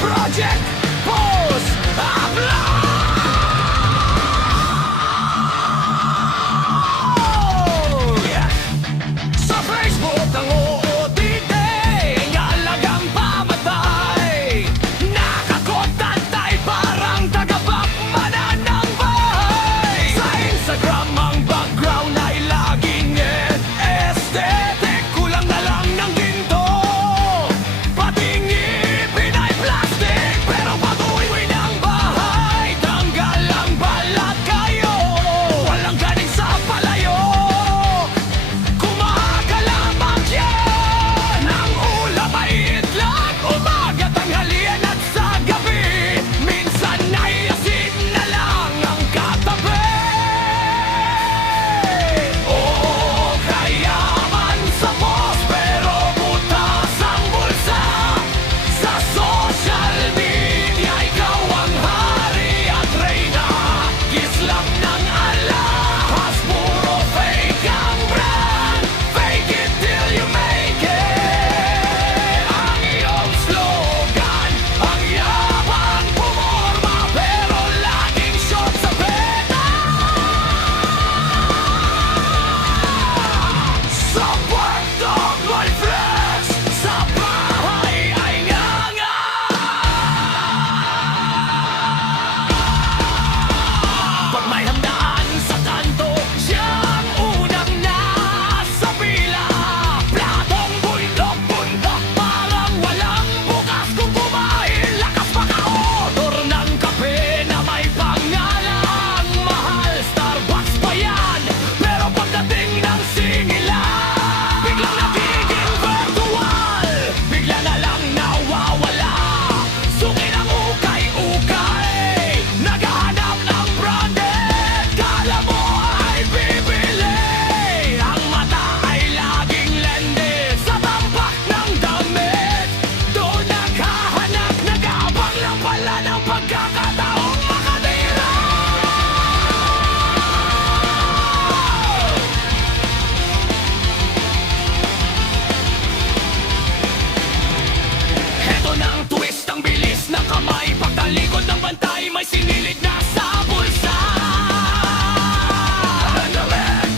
Project Pose Upload! Sa Facebook ng OOTD Ngalagang pamatay Nakakontantay parang tagapakmanan ng bahay Sa Instagram ang background ay laging aesthetic Kulang na lang ng ginto Pating ngipin ay plastic Pero pag uwi ng bahay Tanggal ang balat kayo Walang galing sa palayo Kumakalamang yan Ang ulam ay itlog Umaga, tanghalian at sa gabi Minsan ay asin na lang ang katabi Oo, kayaman sa post Pero butas ang bulsa Sa social media ikaw ang hari at reyna Kislap ng alahas Puro fake ang brand Fake it till you make it Ang iyong slogan Ang yabang pumorma Pero laging short sa peta Sa pagdog may flex Sa bahay ay nganga Pag may handaan sa kanto Siyang unang nasa pila Platong bundok-bundok Parang walang bukas kung kumain Lakas maka-order ng kape na may pangalang mahal Starbucks pa yan Pero pagdating ng singilan Biglang nagiging virtual Bigla na lang nawawala Suki ng ukay-ukay Naghahanap ng branded Kala mo ay bibili Ang mata ay laging lende Sa tampak ng damit Doon naghahanap Nag-aabang lang pala ng pagkakataong makatira Heto na ang twist, ang bilis ng kamay Pagtalikod ng bantay, may sinilid na sa bulsa Direct,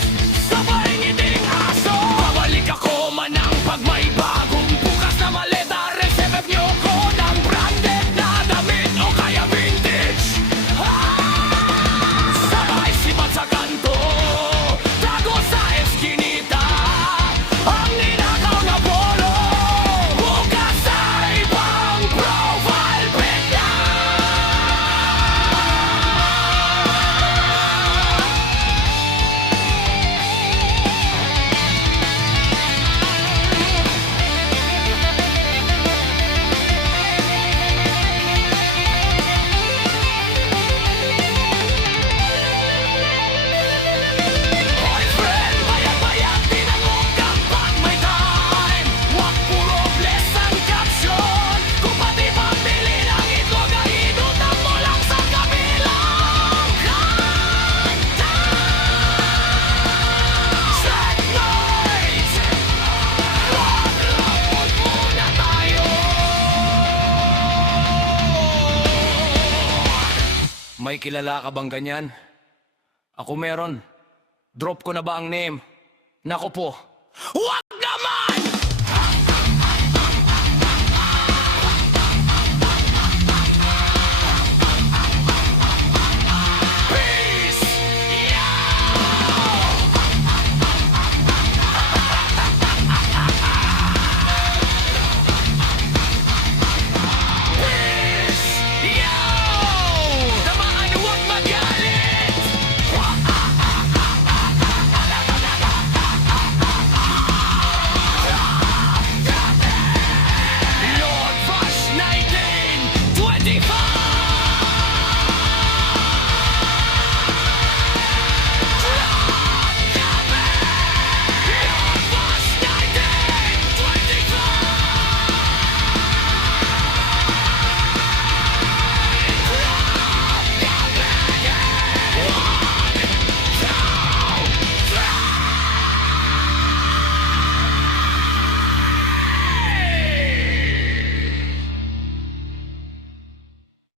sabay ngiting aso Babalik ako manang pag may bagong bukas na maleta Resepep niyo ko ng branded na damit o kaya vintage Sabay sipat sa kanto, tago sa eskinita Ang ninakaw na polo, bukas sa ibang profile pic na Hoy friend, bayad-bayad tinanong kang pag may time Huwag puro bless ang caption Kung pati pambili ng itlog ay inutang mo lang sa kabilang kanta Set noise! Maglapot muna tayo May kilala ka bang ganyan? Ako meron. Drop ko na ba ang name? Nako po. Wag